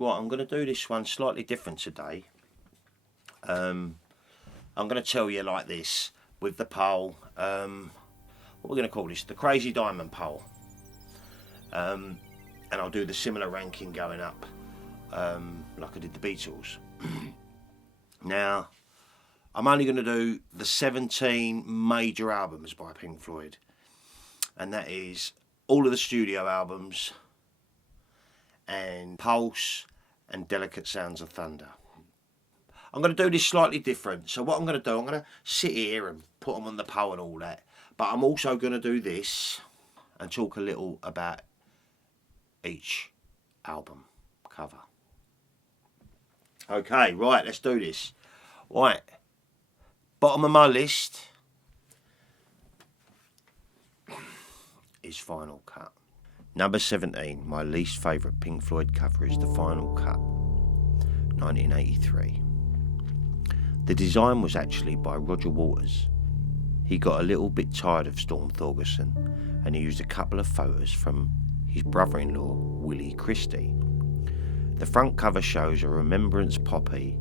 Right, I'm going to do this one slightly different today. I'm going to tell you like this, with the Powell, what we're going to call this, the Crazy Diamond Powell. And I'll do the similar ranking going up, like I did the Beatles. Now, I'm only going to do the 17 major albums by Pink Floyd. And that is all of the studio albums and Pulse and Delicate Sounds of Thunder. I'm going to do this slightly different. So what I'm going to do, I'm going to sit here and put them on the Powell and all that. But I'm also going to do this and talk a little about each album cover. Okay, right, let's do this. Right, bottom of my list is Final Cut. Number 17, my least favourite Pink Floyd cover is The Final Cut, 1983. The design was actually by Roger Waters. He got a little bit tired of Storm Thorgerson and he used a couple of photos from his brother-in-law, Willie Christie. The front cover shows a remembrance poppy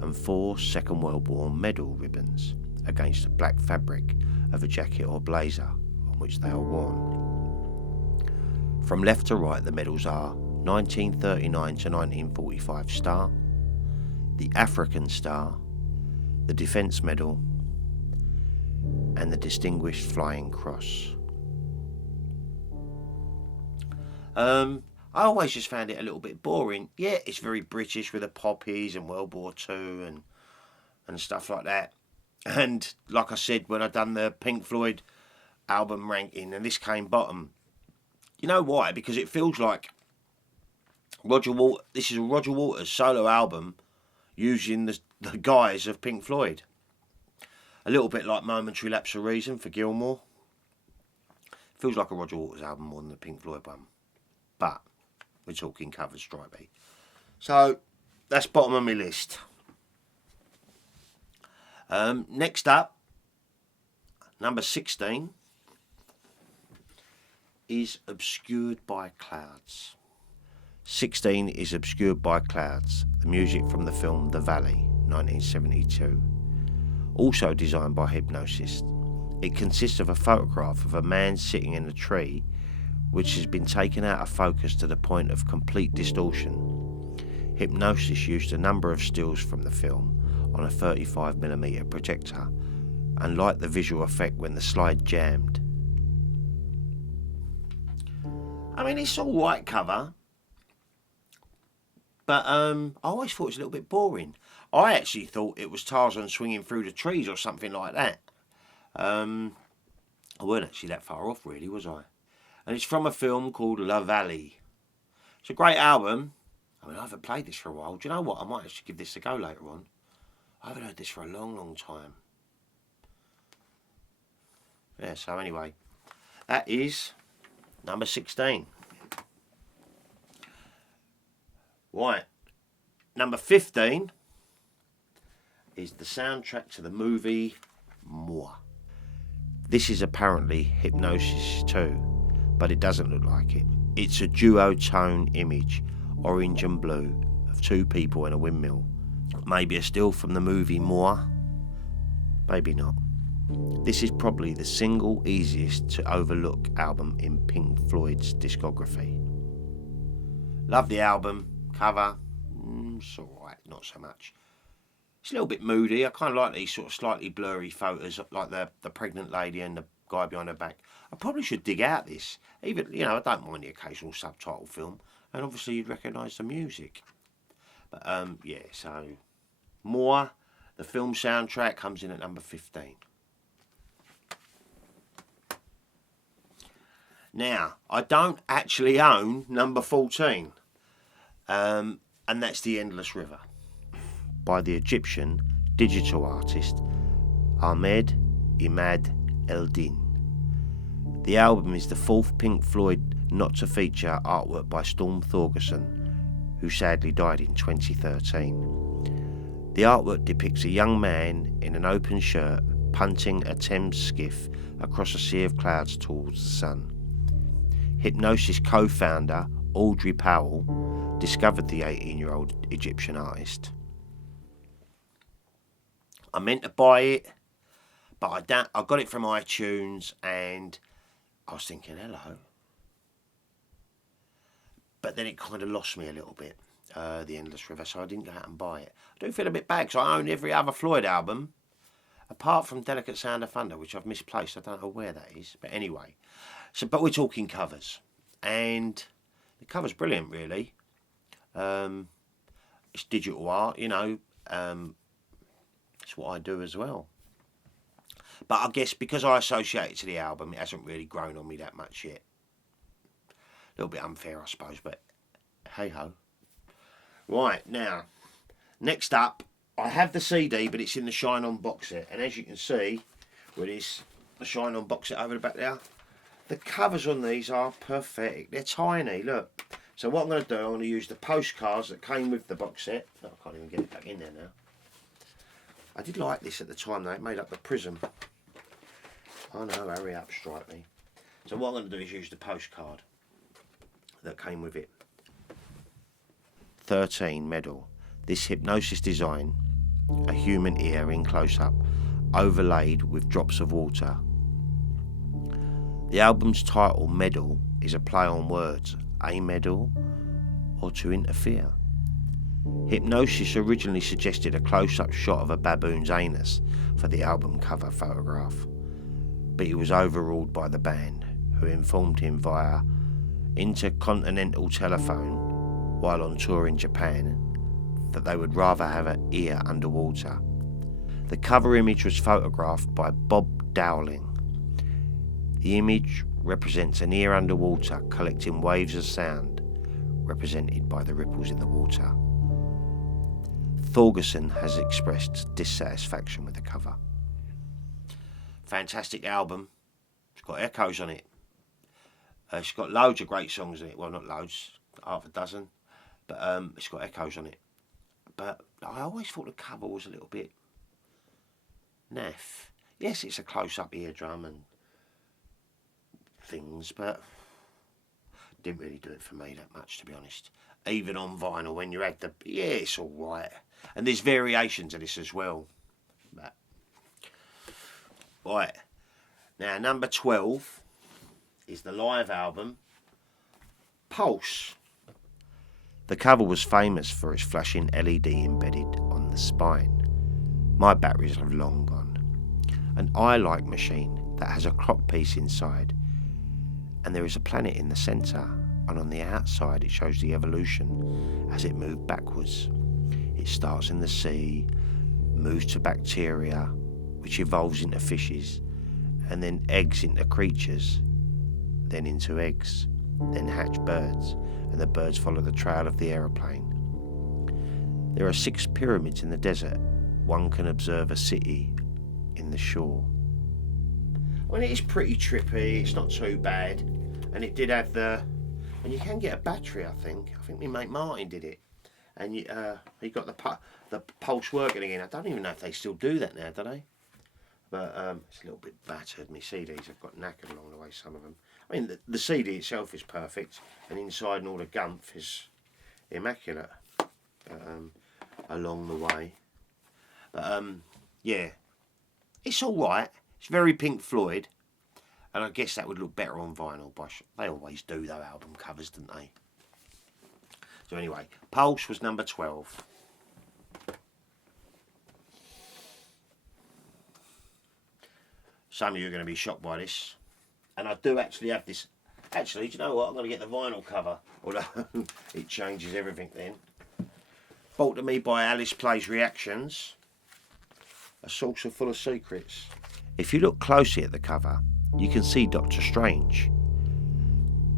and 4 Second World War medal ribbons against the black fabric of a jacket or blazer on which they are worn. From left to right, the medals are 1939 to 1945 Star, the African Star, the Defence Medal, and the Distinguished Flying Cross. I always just found it a little bit boring. Yeah, it's very British with the poppies and World War II and stuff like that. And like I said, when I done the Pink Floyd album ranking, and this came bottom. You know why? Because it feels like this is a Roger Waters solo album using the guise of Pink Floyd. A little bit like Momentary, Lapse of Reason for Gilmour. Feels like a Roger Waters album more than the Pink Floyd one. But we're talking covers, stripey. So that's bottom of my list. Next up, number 16 is Obscured by Clouds. 16 is Obscured by Clouds, the music from the film The Valley, 1972. Also designed by Hipgnosis. It consists of a photograph of a man sitting in a tree which has been taken out of focus to the point of complete distortion. Hipgnosis used a number of stills from the film on a 35mm projector and liked the visual effect when the slide jammed. I mean, it's all right cover, but I always thought it was a little bit boring. I actually thought it was Tarzan swinging through the trees or something like that. I weren't actually that far off, really, was I? And it's from a film called La Valley. It's a great album. I mean, I haven't played this for a while. Do you know what? I might actually give this a go later on. I haven't heard this for a long, long time. Yeah, so anyway, that is number 16. Right, number 15 is the soundtrack to the movie Moi. This is apparently Hipgnosis too, but it doesn't look like it. It's a duotone image, orange and blue, of 2 people in a windmill. Maybe a still from the movie Moi, maybe not. This is probably the single easiest to overlook album in Pink Floyd's discography. Love the album, cover, it's alright, not so much. It's a little bit moody. I kind of like these sort of slightly blurry photos, like the pregnant lady and the guy behind her back. I probably should dig out this. Even, you know, I don't mind the occasional subtitle film, and obviously you'd recognise the music. But yeah, so Moi, the film soundtrack, comes in at number 15. Now, I don't actually own number 14, and that's The Endless River, by the Egyptian digital artist Ahmed Imad Eldin. The album is the 4th Pink Floyd not to feature artwork by Storm Thorgerson, who sadly died in 2013. The artwork depicts a young man in an open shirt punting a Thames skiff across a sea of clouds towards the sun. Hipgnosis co-founder Audrey Powell discovered the 18-year-old Egyptian artist. I meant to buy it, but I got it from iTunes, and I was thinking, hello. But then it kind of lost me a little bit, The Endless River, so I didn't go out and buy it. I do feel a bit bad, because I own every other Floyd album, apart from Delicate Sound of Thunder, which I've misplaced. I don't know where that is. But anyway, but we're talking covers. And the cover's brilliant, really. It's digital art, you know. It's what I do as well. But I guess because I associate it to the album, it hasn't really grown on me that much yet. A little bit unfair, I suppose, but hey-ho. Right, now, next up, I have the CD, but it's in the Shine On box set. And as you can see, with this, the Shine On box set over the back there, the covers on these are perfect. They're tiny, look. So what I'm going to do, I'm going to use the postcards that came with the box set. Oh, I can't even get it back in there now. I did like this at the time, though. It made up the prism. Oh no, hurry up, strike me. So what I'm going to do is use the postcard that came with it. 13, Meddle. This Hipgnosis design, a human ear in close-up, overlaid with drops of water. The album's title, Meddle, is a play on words, a meddle or to interfere. Hipgnosis originally suggested a close-up shot of a baboon's anus for the album cover photograph, but he was overruled by the band, who informed him via intercontinental telephone while on tour in Japan that they would rather have an ear underwater. The cover image was photographed by Bob Dowling. The image represents an ear underwater collecting waves of sound, represented by the ripples in the water. Thorgerson has expressed dissatisfaction with the cover. Fantastic album. It's got echoes on it. It's got loads of great songs in it. Well, not loads, half a dozen. But it's got echoes on it. But I always thought the cover was a little bit naff. Yes, it's a close-up eardrum and things, but didn't really do it for me that much, to be honest. Even on vinyl, when you had the... Yeah, it's all right. And there's variations of this as well. But, right. Now, number 12 is the live album, Pulse. The cover was famous for its flashing LED embedded on the spine. My batteries have long gone. An eye-like machine that has a clock piece inside, and there is a planet in the centre, and on the outside it shows the evolution as it moved backwards. It starts in the sea, moves to bacteria, which evolves into fishes, and then eggs into creatures, then into eggs, then hatch birds, and the birds follow the trail of the aeroplane. There are 6 pyramids in the desert. One can observe a city in the shore. I mean, it is pretty trippy, it's not too bad. And it did have the... And you can get a battery, I think. I think my mate Martin did it. And he got the pulse working again. I don't even know if they still do that now, do they? But it's a little bit battered. My CDs have got knackered along the way, some of them. I mean, the CD itself is perfect. And inside and all the gumph is immaculate along the way. But, yeah. It's all right. It's very Pink Floyd. And I guess that would look better on vinyl. But they always do, though, album covers, don't they? So anyway, Pulse was number 12. Some of you are going to be shocked by this. And I do actually have this. Actually, do you know what? I'm going to get the vinyl cover. Although it changes everything then. Brought to me by Alice Plays Reactions. A Saucerful of Secrets. If you look closely at the cover, you can see Doctor Strange.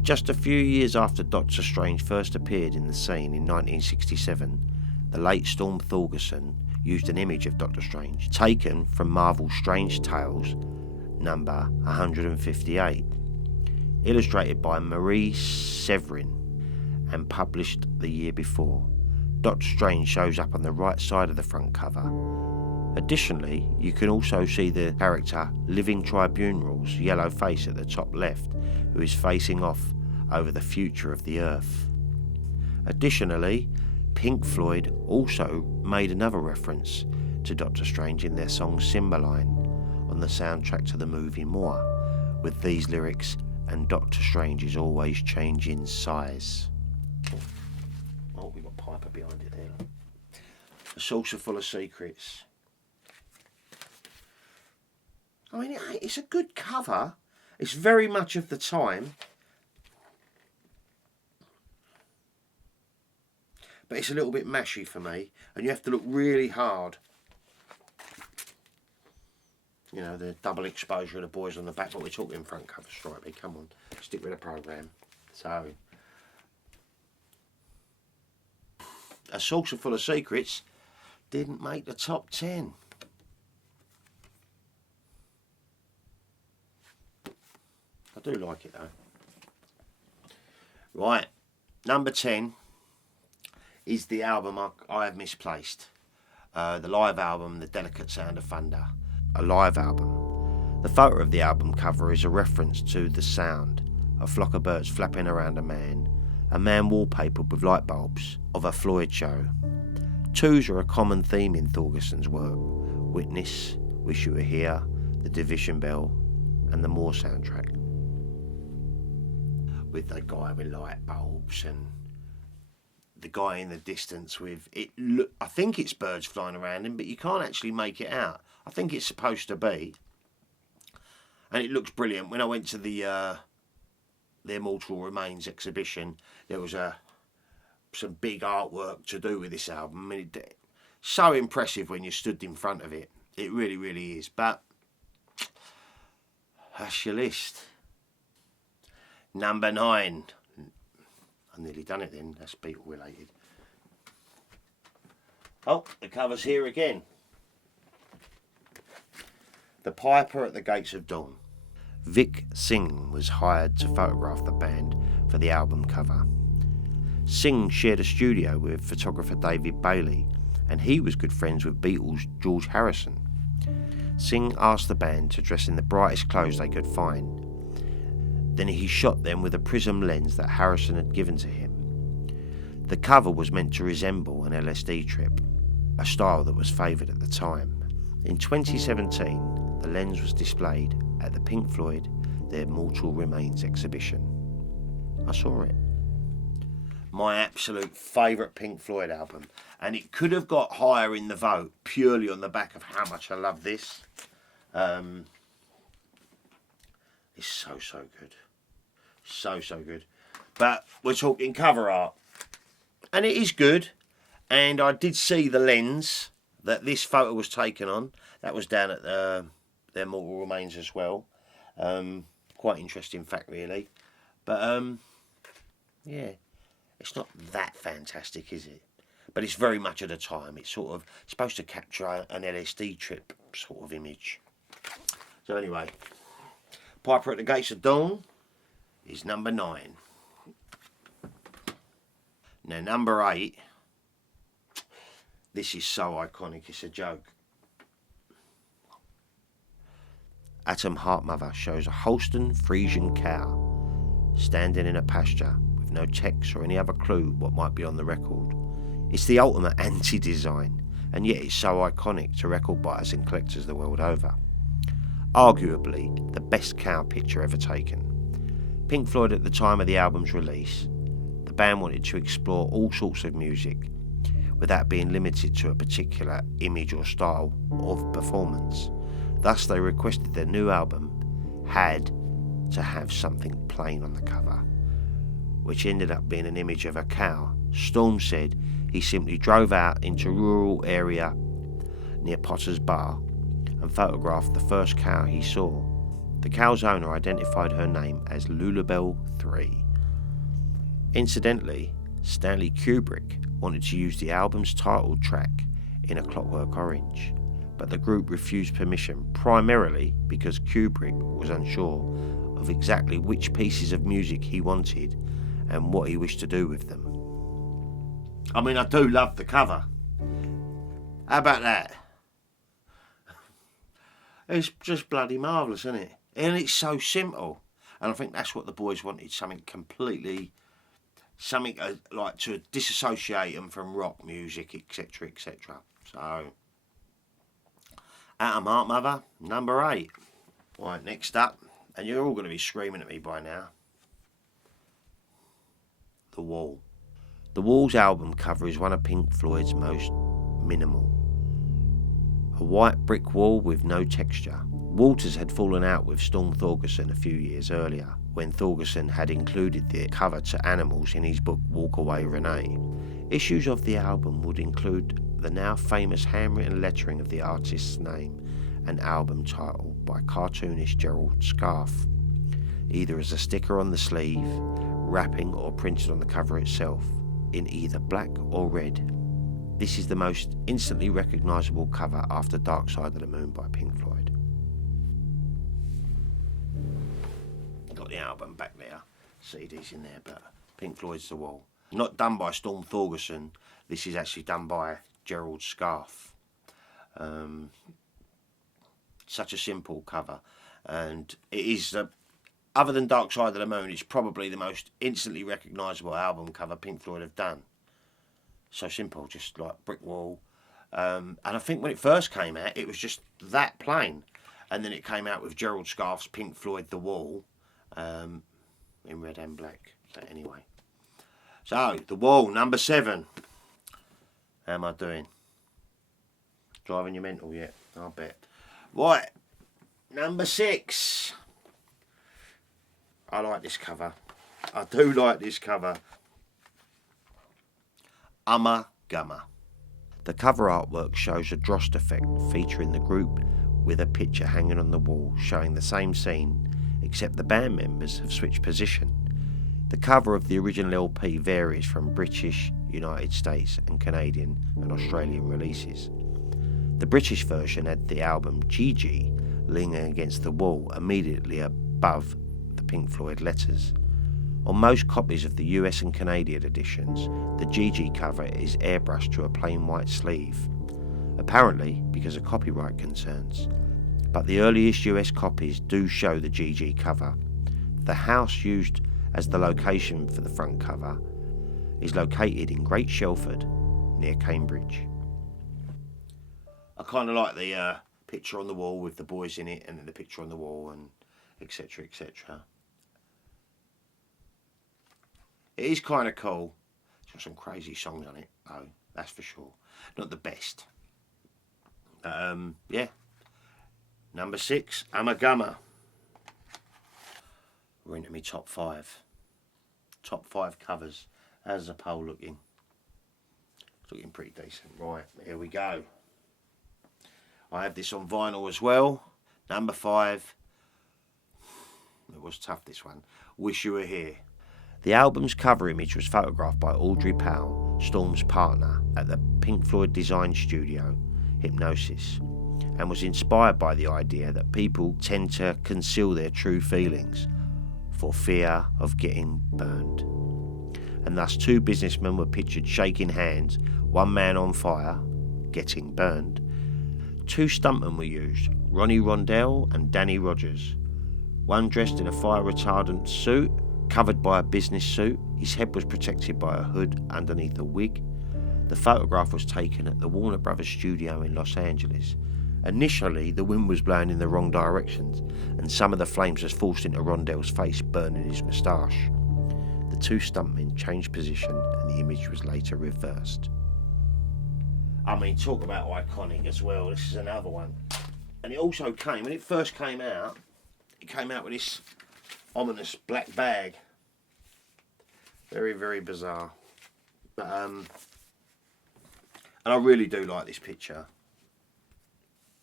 Just a few years after Doctor Strange first appeared in the scene in 1967, the late Storm Thorgerson used an image of Doctor Strange taken from Marvel's Strange Tales number 158, illustrated by Marie Severin and published the year before. Doctor Strange shows up on the right side of the front cover. Additionally, you can also see the character Living Tribunal's yellow face at the top left, who is facing off over the future of the Earth. Additionally, Pink Floyd also made another reference to Doctor Strange in their song Cymbeline on the soundtrack to the movie Moi, with these lyrics, "And Doctor Strange is always changing size." Oh, we've got Piper behind it there. A Saucerful of Secrets. I mean, it's a good cover. It's very much of the time. But it's a little bit mashy for me. And you have to look really hard. You know, the double exposure of the boys on the back. But we're talking front cover stripey. Come on, stick with the programme. So, A Saucerful of Secrets didn't make the top 10. I do like it though. Right, number 10 is the album I have misplaced. The live album, The Delicate Sound of Thunder. A live album. The photo of the album cover is a reference to the sound, a flock of birds flapping around a man wallpapered with light bulbs, of a Floyd show. Twos are a common theme in Thorgerson's work. Witness, Wish You Were Here, The Division Bell, and the Moore soundtrack. With the guy with light bulbs and the guy in the distance with it. I think it's birds flying around him, but you can't actually make it out. I think it's supposed to be, and it looks brilliant. When I went to the Immortal Remains exhibition, there was some big artwork to do with this album. I mean, so impressive when you stood in front of it. It really, really is. But that's your list. Number 9. I nearly done it then. That's Beatle related. Oh, the cover's here again. The Piper at the Gates of Dawn. Vic Singh was hired to photograph the band for the album cover. Singh shared a studio with photographer David Bailey, and he was good friends with Beatles' George Harrison. Singh asked the band to dress in the brightest clothes they could find. Then he shot them with a prism lens that Harrison had given to him. The cover was meant to resemble an LSD trip, a style that was favoured at the time. In 2017, the lens was displayed at the Pink Floyd Their Mortal Remains exhibition. I saw it. My absolute favourite Pink Floyd album, and it could have got higher in the vote purely on the back of how much I love this. It's so good. So good. But we're talking cover art. And it is good. And I did see the lens that this photo was taken on. That was down at their Mortal Remains as well. Quite interesting fact, really. But, yeah. It's not that fantastic, is it? But it's very much at a time. It's sort of supposed to capture an LSD trip sort of image. So anyway, Piper at the Gates of Dawn is number 9. Now number 8, this is so iconic, it's a joke. Atom Heart Mother shows a Holstein Friesian cow standing in a pasture with no text or any other clue what might be on the record. It's the ultimate anti-design, and yet it's so iconic to record buyers and collectors the world over. Arguably the best cow picture ever taken. Pink Floyd at the time of the album's release, the band wanted to explore all sorts of music without being limited to a particular image or style of performance. Thus they requested their new album had to have something plain on the cover, which ended up being an image of a cow. Storm said he simply drove out into a rural area near Potter's Bar and photographed the first cow he saw. The cow's owner identified her name as Lulabelle 3. Incidentally, Stanley Kubrick wanted to use the album's title track in A Clockwork Orange, but the group refused permission primarily because Kubrick was unsure of exactly which pieces of music he wanted and what he wished to do with them. I mean, I do love the cover. How about that? It's just bloody marvellous, isn't it? And it's so simple. And I think that's what the boys wanted, something completely something like to disassociate them from rock music, etc., etc. So, out of Mark Mother, number 8. Right, next up, and you're all going to be screaming at me by now. The Wall. The Wall's album cover is one of Pink Floyd's most minimal. A white brick wall with no texture. Waters had fallen out with Storm Thorgerson a few years earlier, when Thorgerson had included the cover to Animals in his book Walk Away Renee. Issues of the album would include the now famous handwritten lettering of the artist's name and album title by cartoonist Gerald Scarfe, either as a sticker on the sleeve, wrapping, or printed on the cover itself, in either black or red. This is the most instantly recognisable cover after Dark Side of the Moon by Pink Floyd. Got the album back there, CDs in there, but Pink Floyd's The Wall. Not done by Storm Thorgerson, this is actually done by Gerald Scarfe. Such a simple cover, and it is, other than Dark Side of the Moon, it's probably the most instantly recognisable album cover Pink Floyd have done. So simple, just like brick wall. And I think when it first came out, it was just that plain. And then it came out with Gerald Scarfe's Pink Floyd The Wall, in red and black. So anyway. So, The Wall, number 7. How am I doing? Driving you mental yet? I bet. Right, number 6. I like this cover. I do like this cover. Ummagumma. The cover artwork shows a Drost effect featuring the group with a picture hanging on the wall showing the same scene, except the band members have switched position. The cover of the original LP varies from British, United States and Canadian and Australian releases. The British version had the album Gigi leaning against the wall immediately above the Pink Floyd letters. On most copies of the US and Canadian editions, the Gigi cover is airbrushed to a plain white sleeve, apparently because of copyright concerns. But the earliest US copies do show the Gigi cover. The house used as the location for the front cover is located in Great Shelford, near Cambridge. I kind of like the picture on the wall with the boys in it, and then the picture on the wall, and etc, etc. It is kind of cool. It's got some crazy songs on it, though, that's for sure. Not the best. Yeah. Number 6, Ummagumma. We're into me top 5. Top 5 covers. How's the Powell looking? It's looking pretty decent. Right, here we go. I have this on vinyl as well. Number 5. It was tough, this one. Wish You Were Here. The album's cover image was photographed by Audrey Powell, Storm's partner, at the Pink Floyd design studio, Hipgnosis, and was inspired by the idea that people tend to conceal their true feelings for fear of getting burned. And thus 2 businessmen were pictured shaking hands, one man on fire, getting burned. 2 stuntmen were used, Ronnie Rondell and Danny Rogers. One dressed in a fire-retardant suit, covered by a business suit. His head was protected by a hood underneath a wig. The photograph was taken at the Warner Brothers studio in Los Angeles. Initially, the wind was blowing in the wrong directions, and some of the flames was forced into Rondell's face, burning his moustache. The 2 stuntmen changed position, and the image was later reversed. I mean, talk about iconic as well. This is another one. And it also came, when it first came out, it came out with this ominous black bag. Very, very bizarre. But, and I really do like this picture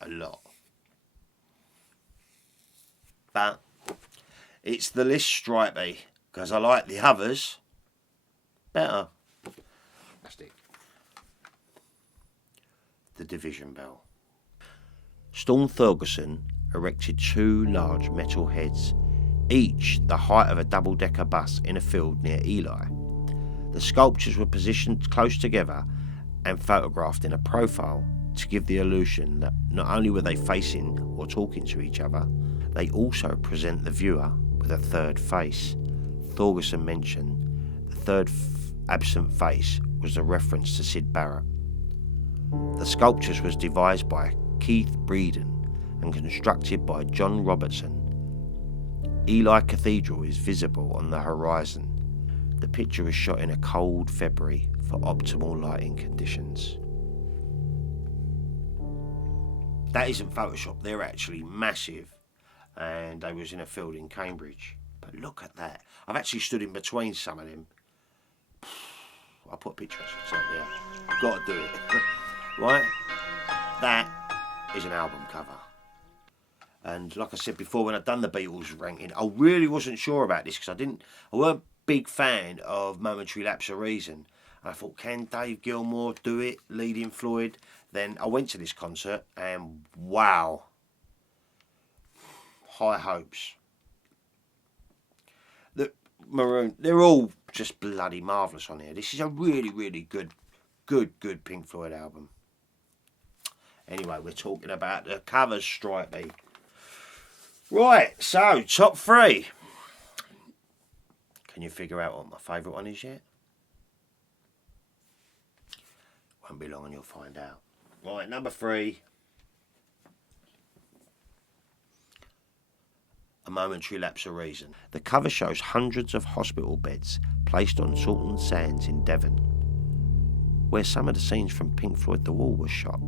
a lot. But it's the least stripy, because I like the others better. Plastic. The division bell. Storm Thorgerson erected 2 large metal heads, each the height of a double-decker bus, in a field near Ely. The sculptures were positioned close together and photographed in a profile to give the illusion that not only were they facing or talking to each other, they also present the viewer with a third face. Thorgerson mentioned the third absent face was a reference to Syd Barrett. The sculpture was devised by Keith Breeden and constructed by John Robertson. Ely Cathedral is visible on the horizon. The picture was shot in a cold February for optimal lighting conditions. That isn't Photoshop, they're actually massive, and they was in a field in Cambridge. But look at that. I've actually stood in between some of them. I'll put a picture of there. Got to do it. Right? That is an album cover. And like I said before, when I'd done the Beatles ranking, I really wasn't sure about this because I weren't a big fan of Momentary Lapse of Reason. And I thought, can Dave Gilmour do it, leading Floyd? Then I went to this concert and wow, high hopes. The Maroon, they're all just bloody marvellous on here. This is a really, really good Pink Floyd album. Anyway, we're talking about the covers, Stripey. Right, so top three. Can you figure out what my favourite one is yet? Won't be long and you'll find out. Right, number 3. A Momentary Lapse of Reason. The cover shows hundreds of hospital beds placed on Salton Sands in Devon, where some of the scenes from Pink Floyd The Wall was shot.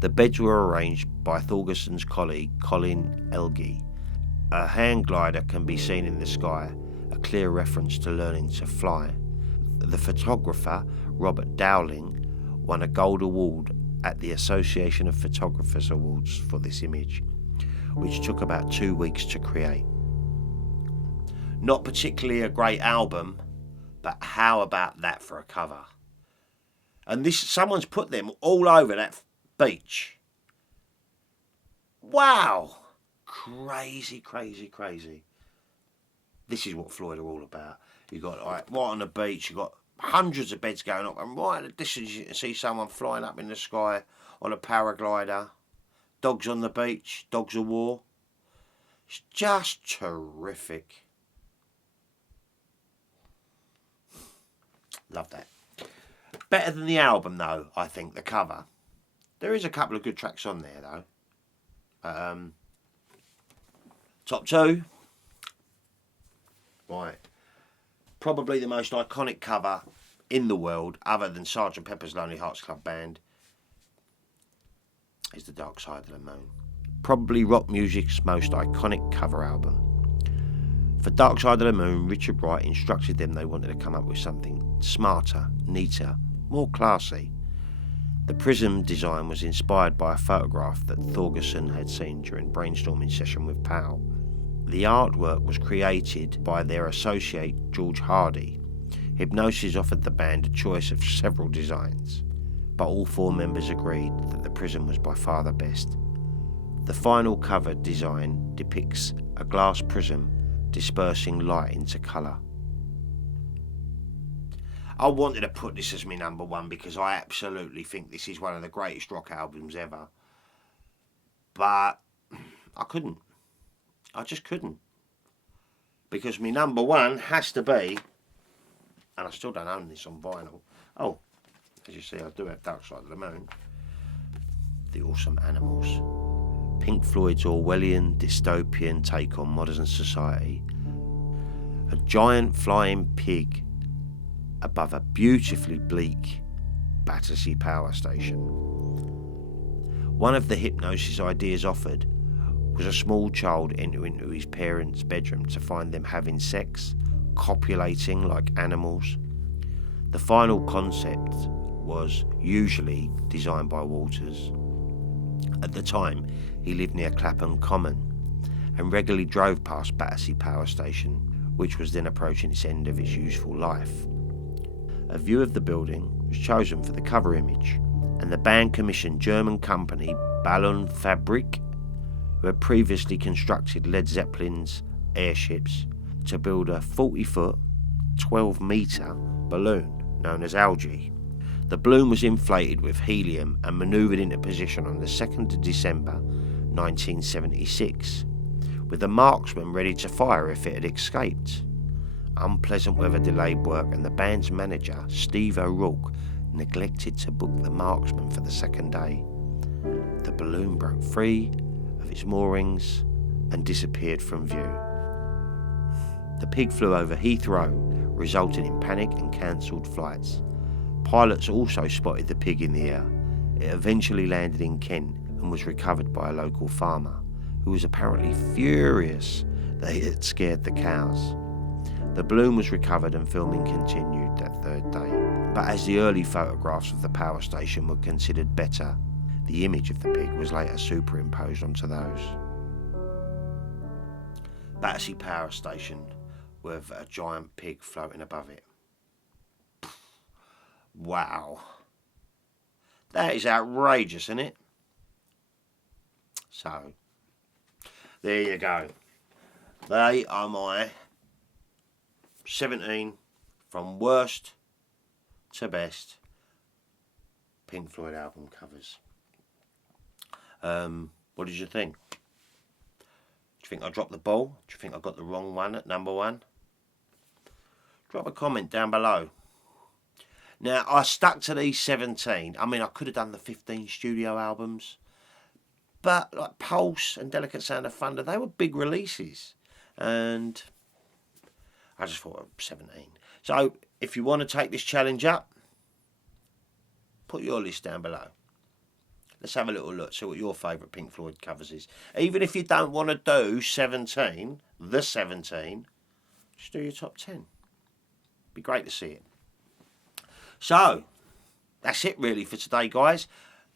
The beds were arranged by Thorgerson's colleague Colin Elgie. A hang glider can be seen in the sky, a clear reference to learning to fly. The photographer, Robert Dowling, won a gold award at the Association of Photographers Awards for this image, which took about 2 weeks to create. Not particularly a great album, but how about that for a cover? And this, someone's put them all over that beach. Wow! Crazy, crazy, crazy. This is what Floyd are all about. You've got right on the beach, you've got hundreds of beds going up, and right at the distance you can see someone flying up in the sky on a paraglider. Dogs on the beach, dogs of war. It's just terrific. Love that. Better than the album though, I think, the cover. There is a couple of good tracks on there though. Top 2. Right. Probably the most iconic cover in the world, other than Sgt. Pepper's Lonely Hearts Club Band, is The Dark Side of the Moon. Probably rock music's most iconic cover album. For Dark Side of the Moon, Richard Wright instructed them they wanted to come up with something smarter, neater, more classy. The prism design was inspired by a photograph that Thorgerson had seen during brainstorming session with Powell. The artwork was created by their associate George Hardy. Hipgnosis offered the band a choice of several designs, but all 4 members agreed that the prism was by far the best. The final cover design depicts a glass prism dispersing light into colour. I wanted to put this as my number 1 because I absolutely think this is one of the greatest rock albums ever. But I couldn't. I just couldn't. Because my number 1 has to be, and I still don't own this on vinyl. Oh, as you see, I do have Dark Side of the Moon. The Awesome Animals. Pink Floyd's Orwellian dystopian take on modern society. A giant flying pig above a beautifully bleak Battersea power station. One of the Hipgnosis ideas offered was a small child entering into his parents' bedroom to find them having sex, copulating like animals. The final concept was usually designed by Waters. At the time, he lived near Clapham Common and regularly drove past Battersea power station, which was then approaching its end of its useful life. A view of the building was chosen for the cover image, and the band commissioned German company Ballon Fabrik, who had previously constructed Led Zeppelin's airships, to build a 40-foot, 12-metre balloon known as Audrey. The balloon was inflated with helium and manoeuvred into position on the 2nd of December 1976, with a marksman ready to fire if it had escaped. unpleasant weather delayed work, and the band's manager, Steve O'Rourke, neglected to book the marksman for the second day. The balloon broke free of its moorings and disappeared from view. The pig flew over Heathrow, resulting in panic and cancelled flights. Pilots also spotted the pig in the air. It eventually landed in Kent and was recovered by a local farmer, who was apparently furious that it had scared the cows. The balloon was recovered and filming continued that third day. But as the early photographs of the power station were considered better, the image of the pig was later superimposed onto those. Battersea Power Station with a giant pig floating above it. Wow. That is outrageous, isn't it? So, there you go. They are my 17 from worst to best Pink Floyd album covers. What did you think? Do you think I dropped the ball? Do you think I got the wrong one at number 1? Drop a comment down below. Now, I stuck to these 17. I mean, I could have done the 15 studio albums. But like Pulse and Delicate Sound of Thunder, they were big releases. And I just thought 17. So, if you want to take this challenge up, put your list down below. Let's have a little look, see what your favourite Pink Floyd covers is. Even if you don't want to do 17, the 17, just do your top 10. Be great to see it. So, that's it really for today, guys.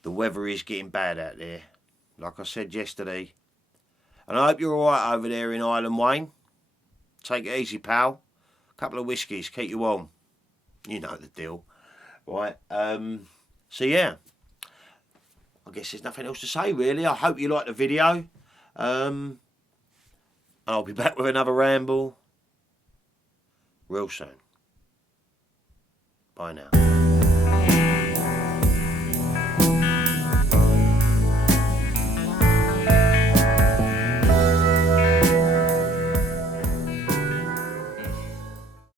The weather is getting bad out there, like I said yesterday. And I hope you're alright over there in Island Wayne. Take it easy, pal. A couple of whiskies, keep you warm. You know the deal. Right, so yeah. I guess there's nothing else to say, really. I hope you liked the video. And I'll be back with another ramble real soon. Bye now.